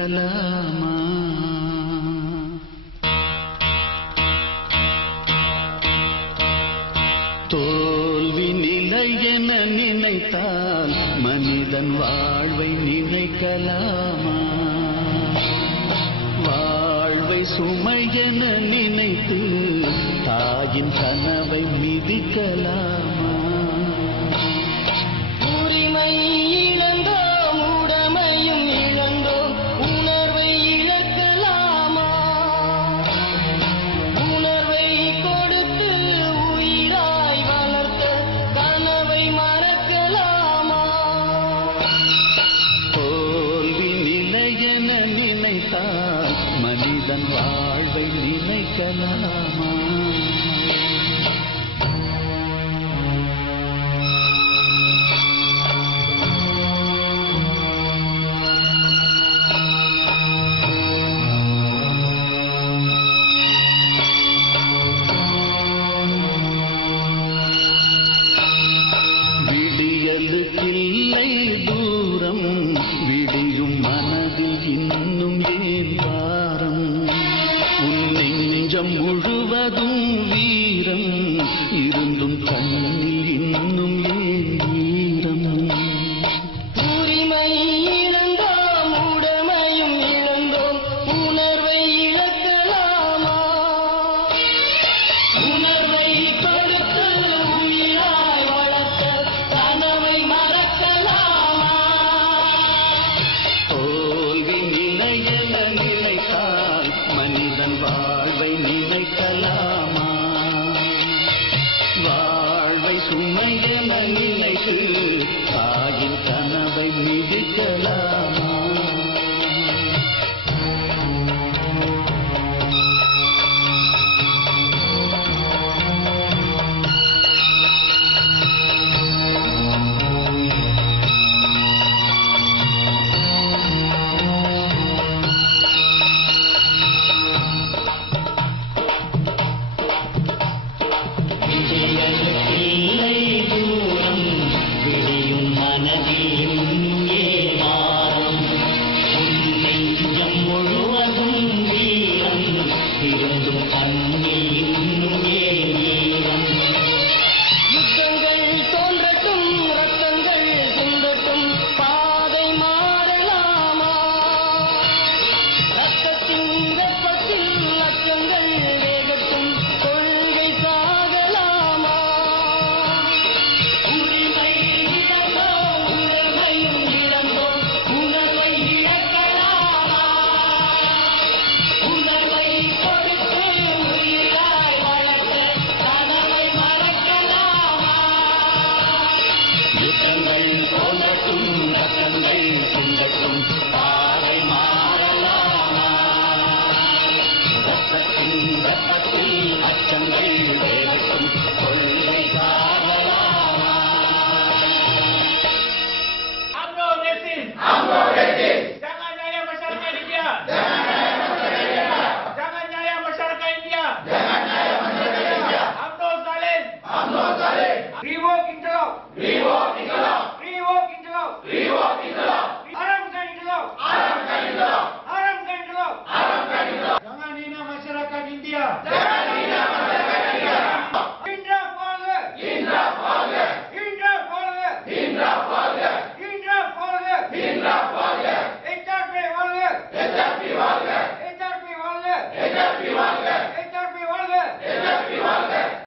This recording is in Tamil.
நினைக்கலாமா? தோல்வி நிலை என நினைத்தால் மனிதன் வாழ்வை நினைக்கலாமா? வாழ்வை சுமை என நினைத்து தாயின் கனவை மிதிக்கலாமா? உரிமை இழந்தோம், உடமையும் இழந்தோம், உணர்வை இழக்கலாமா? உணர்வை கொடுத்து உயிராய் வளர்த்த கனவை மறக்கலாமா? தோல்வி நிலை என நினைத்தால் மனிதன் வாழ்வை நினைக்கலாமா? விடியலுக்கில்லை தூரம், விடியும் மனதில் இன்னும் ஏன் பாரம்? உன் நெஞ்சம் முழுவதும் வீரம் இருந்தும் கண்